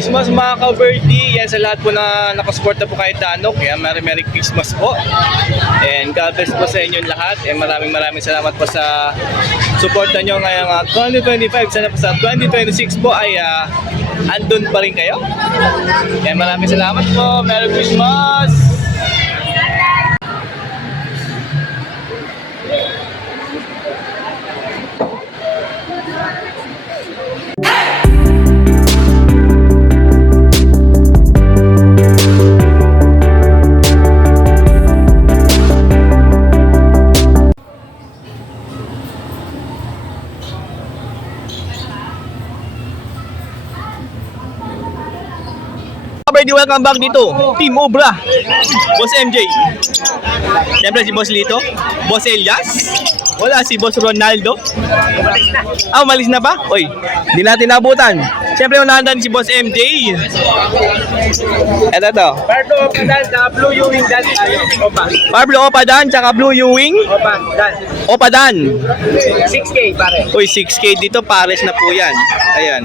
Christmas mga ka-birdie. Yan sa lahat po na nakasuporta po kahit ano. Kaya Merry Christmas po. And God bless po sa inyong lahat. And maraming salamat po sa suporta nyo ngayong 2025. Sana po sa 2026 po ay andun pa rin kayo. Yan, maraming salamat po. Merry Christmas! Welcome back dito, Team Obra, Boss MJ. Siyempre si Boss Lito, Boss Elias. Wala si Boss Ronaldo. Umalis na ba? Oy, di natin nabutan. Siyempre unahan din si Boss MJ. Eto to. Pablo Opadan, tsaka Blue Ewing Dan tayo. Opa. Pablo Opadan, tsaka Blue Ewing. Opa, Dan. Opadan. 6K pare. Uy, 6K dito, pares na po yan. Ayan.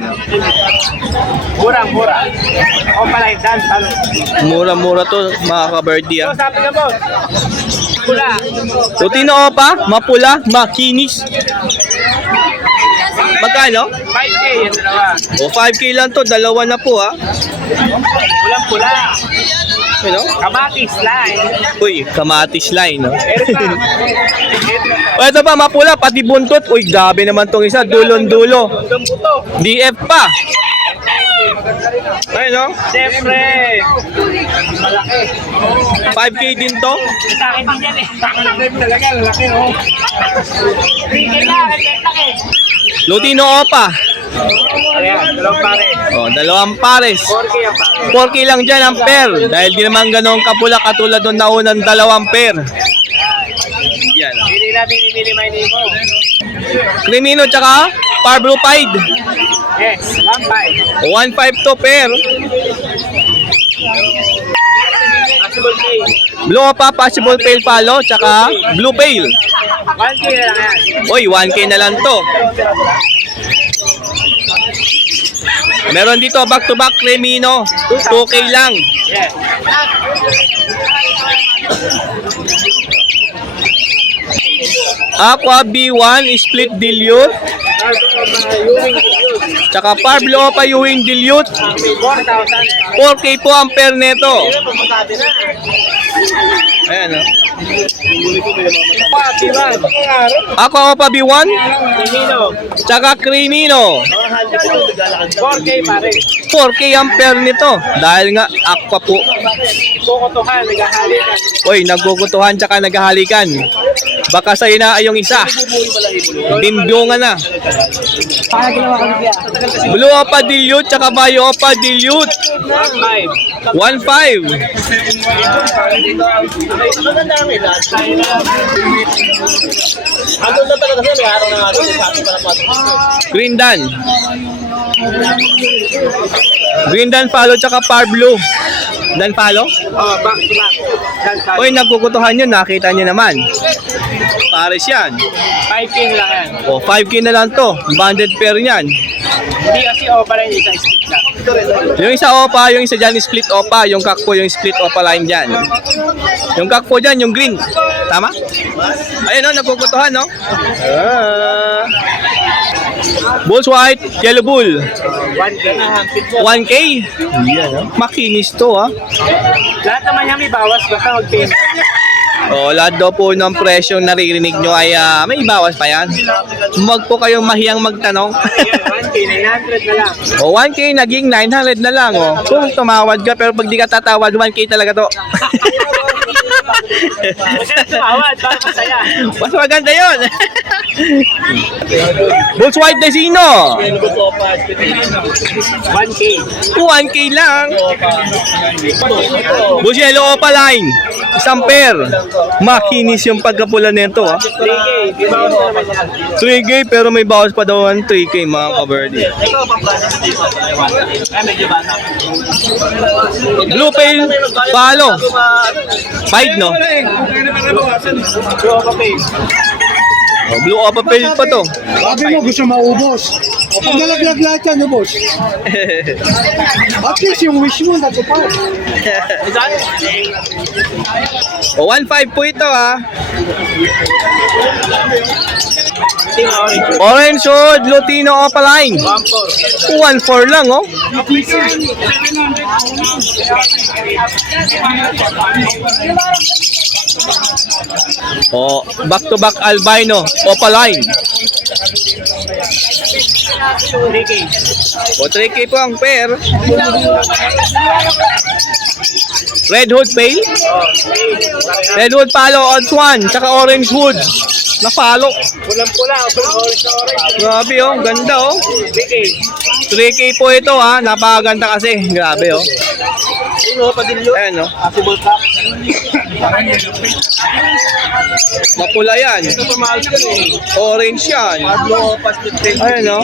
Mura. Opa lang, Dan. Talo. Mura-mura to mga ka-birdie. So, sabi ka mo. Pula. Rutino Opa, mapula, makinis. Magkano? 5K yan dalawa. O 5K lang to, dalawa na po Pulang-pula. Ano? Kamatis line. Uy, kamatis line, no? Meron pa. O ito pa, mapula, pati buntot. Uy, grabe naman tong isa, dulon-dulo. Hanggang puto. DF pa. Ay, no? Siyempre. Malaki. 5K din to. Sa akin din yan eh. Sa akin talaga, lalaki no. 3K lang, laki. Lutino Opa. Ayan, dalawang pare. O, dalawang pares. 4K ang pare. 4K lang dyan ang pair. Dahil di naman ganun kapula katulad ng naunang dalawang pair. Yan. Hindi natin i-minimize mo. Crimino tsaka Pablo Pied. Yes, 1.5. 1.5 to pair. Possible K. Blue Opa, possible pale palo, tsaka blue pale. 1K na lang yan. Uy, 1K na lang to. Meron dito back to back Cremino, 2K lang. Yes. Aqua B1 split dilute, tsaka Pablo Opa Ewing dilute. 4,000. 4K po ang pair neto. Ayan, no? Aqua Opa B1, tsaka Cremino. 4K pare. 4K ang pair nito. Dahil nga aqua po. Kukutuhan, naghahalikan. Uy, nagkukutuhan tsaka naghahalikan. Baka sa'yo na yung isa. Dimbiongan na. Para ginawa ko niya. Blue Opa dilute tsaka Bayo Opa dilute. 1.5. 1.5. Ano na talaga siya, may araw na nga doon, sabi pa na Green Dan. Green Dan Palo tsaka Pablo. Dan Palo? Oh, back to back. Uy, nagkukutuhan yun. Nakita nyo naman. Pares yan. 5K lang yan. O, 5K na lang to. Banded pair yan. Hindi kasi opa lang yung isang split lang. Yung isa Opa, yung isa dyan split Opa. Yung kakpo, yung split Opa line dyan. Yung kakpo dyan, yung green. Tama? Ayun, no, nagkukutuhan, no? Bulls white, yellow bull. 1K. 1K? Yan, no? Makinis to, ha? Lahat naman yan may bawas, basta mag-pay. O, lahat daw po ng presyong naririnig nyo ay may bawas pa yan. Huwag po kayong mahiyang magtanong. 1K, 900 na lang. O, 1K naging 900 na lang, o. Kung tumawad ka, pero pag di ka tatawad, 1K talaga to. Masarap tumawad, para masaya. Mas maganda yun. Bulls white Desino. 1K. 1K lang. Bulls yellow Opa line. Isang pair. Makinis yung pagkapula nito, ha. 3K, di bawas na naman yan. 3K pero may bawas pa daw ang 3K mga ka-birdie. Ikaw, pang-brand dito. Ay, medyo bata. Blue pale palo. 5, no? Blue Opa Pay. Oh, blue opa pail pa to. Sabi mo, gusto maubos. O, pag nalaglag lahat yan, ubos. At least yung wish mo, natupad. O, 1.5 po ito ha. Orange Hood, Lutino Opaline. 1.4 lang oh. O, back to back albino, Opaline. 3K. O, 3K po ang pair. Red Hood Pale. Red Hood Palo, odds 1. Tsaka Orange Hood. Na palo. Pulang-pula, orange na orange. Grabe oh, ganda oh. 3K. 3K po ito ha, napakaganda kasi. Grabe oh. Sino pa din yun? Ayan oh. Possible pack. Mapula yan. Ito mahal ka eh. Orange yan. Pablo, passport tail. Ayan oh.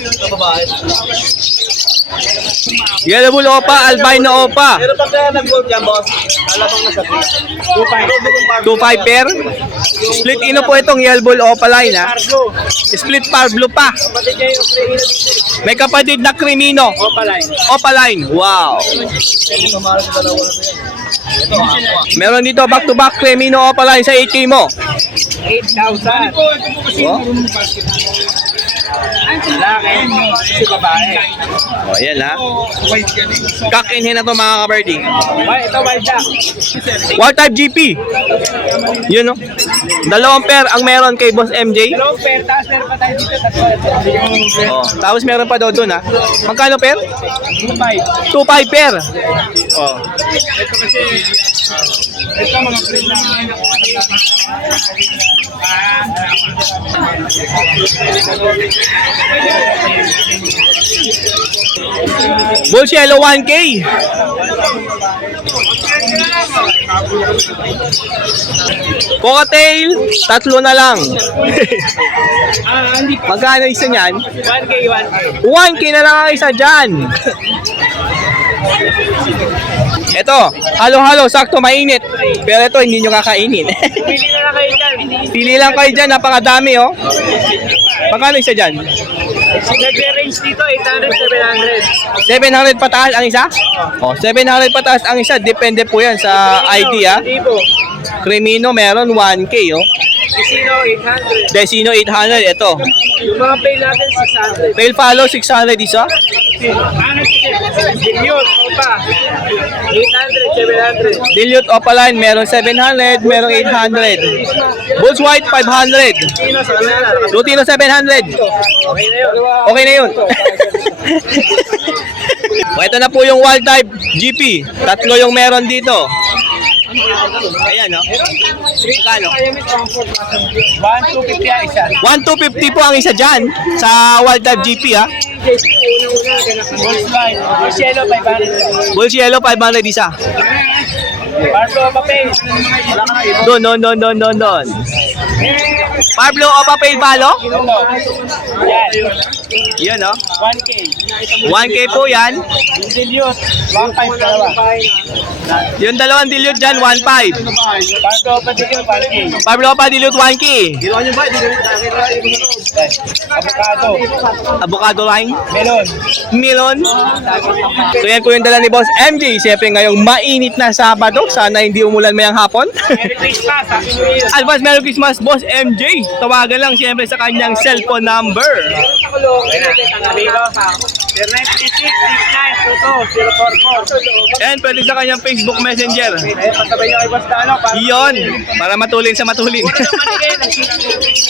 Ito babae. Yellow Bull Opa, Albino Opa. Pero pag nag-gold yan, boss, alabang nasa 2.5. 2.5 pair. Split ino po itong Yellow Bull Opa line ha. Cargo. Split par blue pa. Kapatid niya yung Cremino dito. May kapatid na Crimino. Opa line. Opa line. Wow. Ito mahal sa dalawa na yan. Ito, aqua. Meron dito back to back Crimino Opa line sa 8K mo. 8,000. Oh. Lalaki. Si babae. Oh, yan ha. Cock and hen na to mga kabardi. Ito, white duck. Wild type GP. Yun no. Dalawang pair ang meron kay Boss MJ. Dalawang pair, tapos meron pa tayo dito. Tatlo. Oh, tapos meron pa daw doon ha. Magkano pair? 2.5. 2.5 pair. Oh. Ito kasi, ito mga print na Bulls Yellow 1K. Cocktail, tatlo na lang. Magkano isa niyan? 1K, 1K. 1K na lang ang isa dyan. Ito, halo-halo, sakto, mainit. Pero ito, hindi nyo kakainin. Pili na lang kayo dyan. Pili lang kayo dyan, napakadami oh. Magkano isa dyan? Nag-range dito, 800, 700. 700 pataas ang isa? Oh, 700 pataas ang isa. Depende po yan sa ID ah. Libo. Crimino meron 1K oh. Casino, 800. Desino 800, ito. Yung mga pay natin, 600. Fail follow 600 isa. Dilute, opa. 800, 700. Dilute Opaline meron 700, meron 800. Bulls White 500. Casino, 700. Lutino 700. Okay na yun. Okay na yun. O, ito na po yung wild type GP. Tatlo yung meron dito. Ayan, no? Magkano? 1,250 ang isa. 1,250 po ang isa dyan sa wild type GP, ha? Bulls White. Bulls Yellow, 500. Bulls Yellow 500 isa. Pablo, papel. Wala ka na iba. Doon. Pablo Opa Pay Balo? Yan. Yan, no? 1K. 1K po yan. Dilute, 1.5 dalawa. Yung dalawang dilute dyan, 1.5. Pablo, patigil, 1K. Pablo Opa dilute 1K. Ginawa niyo ba? Avocado. Avocado line. Melon. Milon. So yan po yung dala ni Boss MJ. Siyempre ngayong mainit na Sabado. Sana hindi umulan mayang hapon. Merry Christmas. Happy New Year. Advance Merry Christmas, Boss MJ. Tawagan lang siyempre sa kanyang cellphone number. And pwede sa kanyang Facebook Messenger. Pasabay niyo kay Boss Tano. Iyon, para matulin sa matulin.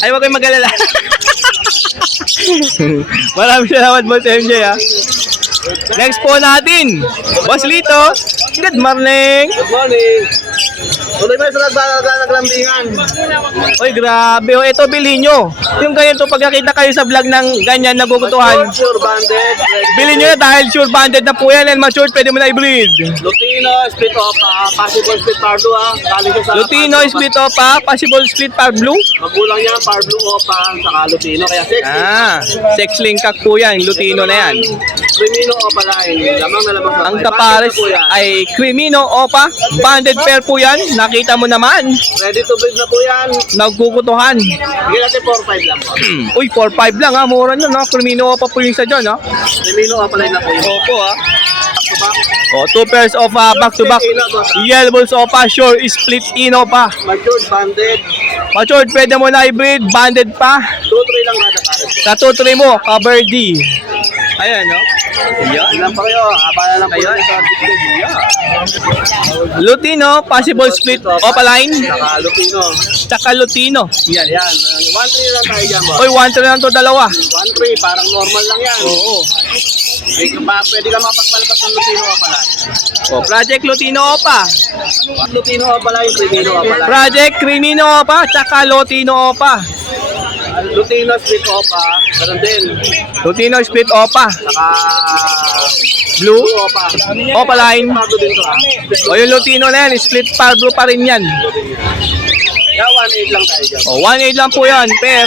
Ay, wag kayong mag-alala. Maraming salamat, Boss MJ, ha. Next po natin, Boss Lito. Good morning. Good morning. Tuloy mo sa naglambingan. Oy, grabe. O, ito, bilhin nyo. Yung ganito, pag nakita kayo sa vlog ng ganyan nagugutuhan, Sure banded. bilhin nyo na dahil sure banded na po yan and matured, pwede mo na i-bleed. Lutino, split off, possible split Pablo Galing sa Lutino, split opa, possible split par blue. Magulang yan, Pablo opa, saka Lutino. Kaya 6. Sex link kak po yan. Lutino na yan. Crimino opa line. Lamang na lamang sa Ang kapares ay Crimino Opa. Banded pair po yan. Ipakita mo naman. Ready to breed na po yan. Nagkukutuhan. Bigyan natin 4-5 lang po. Uy, 4-5 lang ha. Mura nyo, no? Crimino pa po yung isa dyan, ha? Limino apply na po yun. Opo, ha? Diba? O, 2 pairs of back-to-back yellow bulls opa, sure, split ino pa. Matured, banded. Matured, pwede mo na hybrid, banded pa. 2-3 lang kada pares. Sa 2-3 mo, cover D. Ayan, no? Ayan. Ilan pa kayo? Haba na lang po Ayan. yun sa display. Lutino, possible split opaline. Saka Lupino. Tsaka Lutino. Yan. Ayan. 1-3 lang tayo dyan, boss. Oy, 1-3 lang to, dalawa. 1-3, parang normal lang yan. Oo. Pwede ka makapagpalpas ng Lupino ka pala. O, Project Lutino opa. Lupino ka pala yung Lupino ka pala. Project Crimino opa, tsaka Lutino opa. Lutino split opa. Ganun din. Lutino split opa. Saka Blue. blue opa. Opaline. Bago din to, ha? O, yung Lutino na yan, split pa, blue pa rin yan. Kaya 1-8 lang tayo dyan. O, 1.8 lang po yan, per.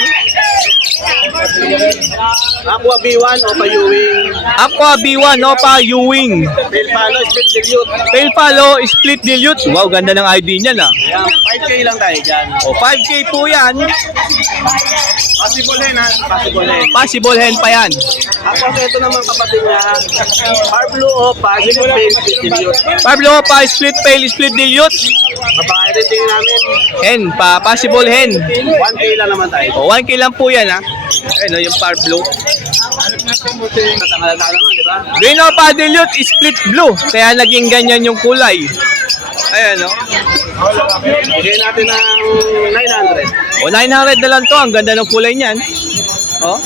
Aqua B1 o Ewing. Aqua B1 opa, Ewing. Pale Palo, split dilute. Pale Palo, split dilute. Wow, ganda ng ID niyan, ah. Ayan, 5K lang tayo dyan. O, 5K po yan. Possible hen, ha? Possible hen. Possible hen pa yan. Tapos ito naman kapatid niya, Par Blue Opa, split pale, split dilute. Pablo opa, split pale, split dilute. Babae rin tingin namin, Hen pa, possible hen. 1K lang naman tayo. O, 1K lang po yan, ha. Ayun, yung Pablo. Tatangalata naman, di ba? Green opa, dilute, split blue. Kaya naging ganyan yung kulay. Ayan, no? Bigyan natin ng 900. O, 900 na lang to. Ang ganda ng kulay niyan. O.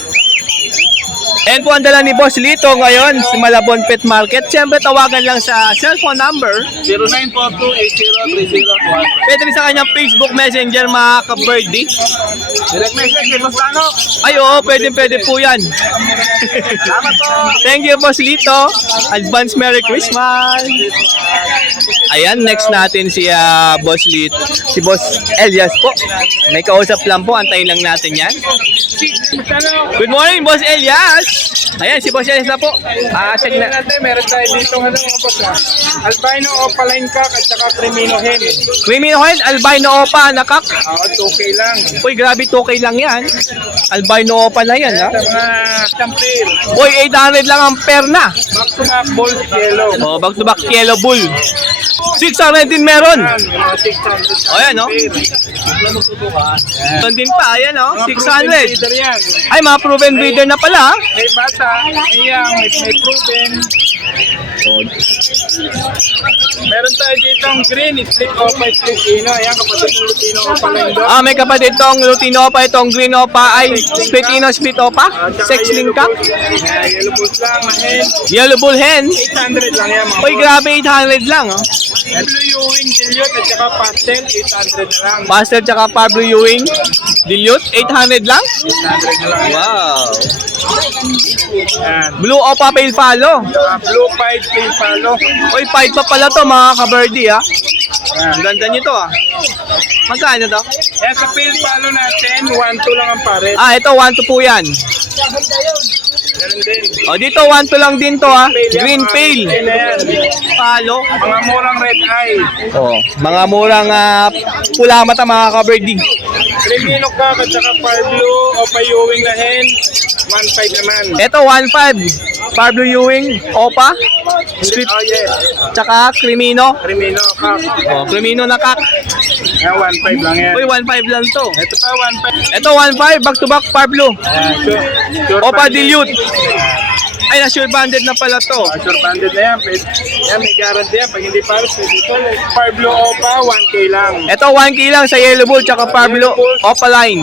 Ayan po ang dala ni Boss Lito ngayon sa Malabon Pet Market. Siyempre, tawagan lang sa cellphone number. 0942-8030-200. Pwede rin sa kanyang Facebook Messenger, mga ka-birdie. Direct message, kay Boss Lano. Ay, oo, pwede po yan. Salamat po. Thank you, Boss Lito. Advance Merry Christmas. Ayan, next natin si Boss Lito. Si Boss Elias po. May kausap lang po. Antayin lang natin yan. Good morning, Boss Elias. Ayan, si Boss Elias na po. Check na. natin, meron tayo dito ng mga boss na. Albino Opaline Cock at saka Crimino Hen. Crimino Hen, Albino Opa, nakak. 2K lang. Uy, grabe, 2K lang yan. Albino Opa na yan, ha? Sa mga champil. Uy, 800 lang ang per na. Back to back balls yellow. Oh, back to back yellow bull. 600 din meron. Yan, yung mga 600. O, yan, no? Doon din pa, ayan, oh, 600. Leader yan. Ay, mga proven breeder na pala, ha? May bata, may young, may proven. Meron tayo dito ang green, split opa, split ino. Ayan, kapatid ng Lutino Opaline doon. May kapatid tong Lutino Opa, itong Green Opa, ay split ino, split Opa, sexling cup, Yellow bulls lang, mahen. yellow bull hen. 800 lang yan, mga Uy, grabe, 800 lang, oh. Blue Ewing, Dilute, at saka Pastel, 800 na lang. Master tsaka Pablo Ewing, dilute, 800 lang. 800 na lang. Wow. Yan. Blue Opa Pale Palo. Blue Pied Pale Palo. Uy, 5 pa pala to, mga ka-birdie, ha. Ang ganda nito, ah. Magkano to? Yan sa Pale Palo natin, 1-2 lang ang pares. Ito, 1-2 po yan. Ganun din. O, dito, 1-2 lang din to, ha. Green Pale. Yan na yan. Palo. Mga murang red eye. Oh, mga murang pula mata, mga ka-birdie. Crimino ka at saka Par Blue o Ewing na hen, 1.5 naman. Ito, 1.5. Pablo Ewing, Opa, split, Oh yes, tsaka Crimino. Crimino ka. Oh, Crimino na kak. Yan, 1.5 lang yan. Uy, 1.5 lang to. Ito pa, 1.5. Ito, 1.5, back to back Pablo. Yan, sure Opa banded. Dilute. Ay, na-sure banded na pala to. Sure banded na yan. Yan, may guarantee yan. Pag hindi pares, dito, Par Blue Opa, 1K lang. Ito, 1K lang sa Yellow Bull, tsaka Pablo Opa line.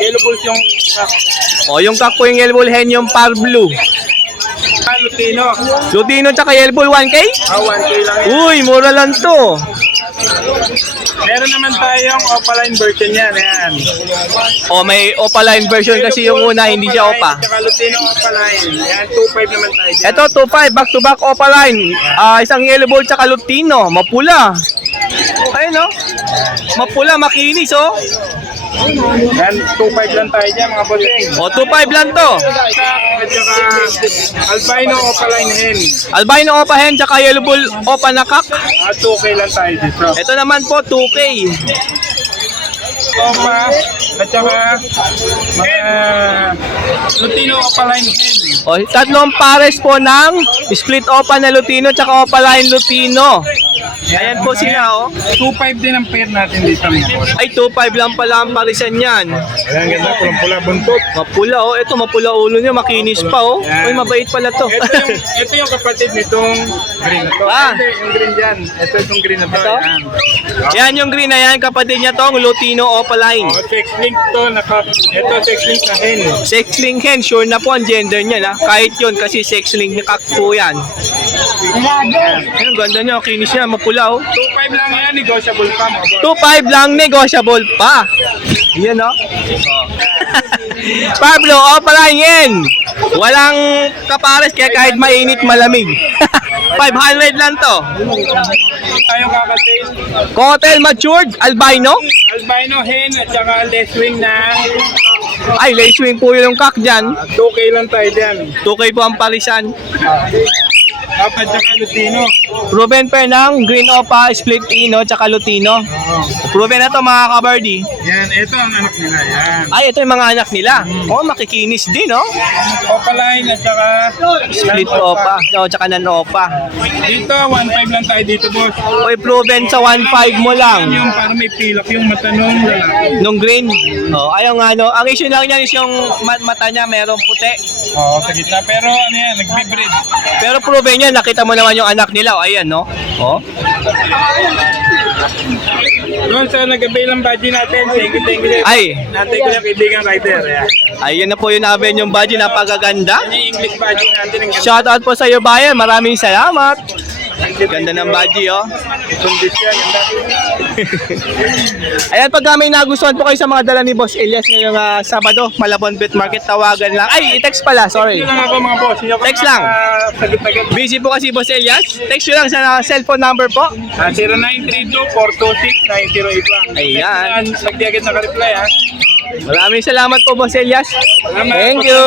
Yellow bulls yung O, yung kak po yung Yellow Bull, hen yung Pablo. Lutino. Lutino tsaka Yellow Bull, 1K? 1K lang yan. Uy, mura lang to. Meron naman tayong Opaline version yan. Ayan. O, may Opa line version kasi yung una, hindi siya Opa. Tsaka Lutino Opaline. Yan, 2.5 naman tayo dyan. Ito, 2.5, back to back Opa line. Isang Yellow Bull tsaka Lutino, mapula. Ayun, no? Mapula, makinis, oh. Yan, 2.5 lang tayo dyan mga bossing. O, 2.5 lang to. At saka albino opaline hen. Albino Opa Hen, tsaka Yellow Bull Opa Nakak. 2K lang tayo dito. Ito naman po, 2K. Opa, at saka mga Lutino opaline hen. O, tatlong pares po ng split Opa na Lutino, tsaka Opa Line Lutino. Ayan po sila, oh. 2.5 din ang pair natin dito mga boss. Ay, 2.5 lang pala ang parisan yan. Ayan, ganda, pulang-pula buntot. Mapula, oh. Ito, mapula ulo niya, makinis pa, oh. Uy, mabait pala to. Ito yung kapatid nitong green na to. Ah. Ito yung green dyan. Ito yung green na to. Ito? Ayan. Yan yung green na yan, kapatid niya tong Lutino Opa Line. Sex link to. Ito sex link na hen. Sex link hen, sure na po ang gender niya, na. Kahit yun, kasi sex link ni Kak po yan. Ayun, ganda niya, kinis niya, mapula, oh. 2.5 lang yan, negotiable pa mga boss. 2.5 lang, negotiable pa. Yan, oh. Pablo, Opa Line yan. Walang kapares, kaya kahit mainit, malamig. 500 lang to. Tayo kakatail. Cotel matured, albino. Albino hen at saka less-wing na Ay, lace wing po yung kak dyan. 2K lang tayo dyan. 2K po ang parisan. At saka Lutino. Proven pair ng Green Opa, Split Ino, tsaka Lutino. Proven na to mga kabardi. Yan, ito ang anak nila. Yan. Ay, ito yung mga anak nila. Oh, makikinis din, oh. Opaline at saka Split Opa, oh, tsaka nan-Opa. Dito, 1.5 lang tayo dito, boss. Oy, proven sa 1.5 mo Yan lang. yung parang may pilak yung mata nung lalaki. Nung green. Oh, ayaw nga, no. Ang issue lang niyan is yung mata niya merong puti. Oo, sa gitna. Pero ano yan, nagbe-breed. Pero proven niya, nakita mo naman yung anak nila. Oh, ayan, no. Oh. Doon sa nag-avail ng badge natin, thank you. Ay, Natay ko yung kaibigan rider. Yan. ayun na po yung naben yung badge, napakaganda. Yan yung English badge natin. Ang ganda. Shoutout po sa iyo, bayan. Maraming salamat. Ganda ng badge, oh. Kondisyon, ganda. Ayan, pag may nagustuhan po kayo sa mga dala ni Boss Elias ngayong Sabado, Malabon Pet Market, tawagan lang. Ay, i-text pala, sorry. Yun lang ako mga boss. Hindi ako Text lang. Sagot-sagot. Busy po kasi Boss Elias. Text nyo lang sa cellphone number po. 0932-426-9081. Ayan. Lagdi agad naka-reply ha. Maraming salamat po, Boss Elias. Salamat. Thank you.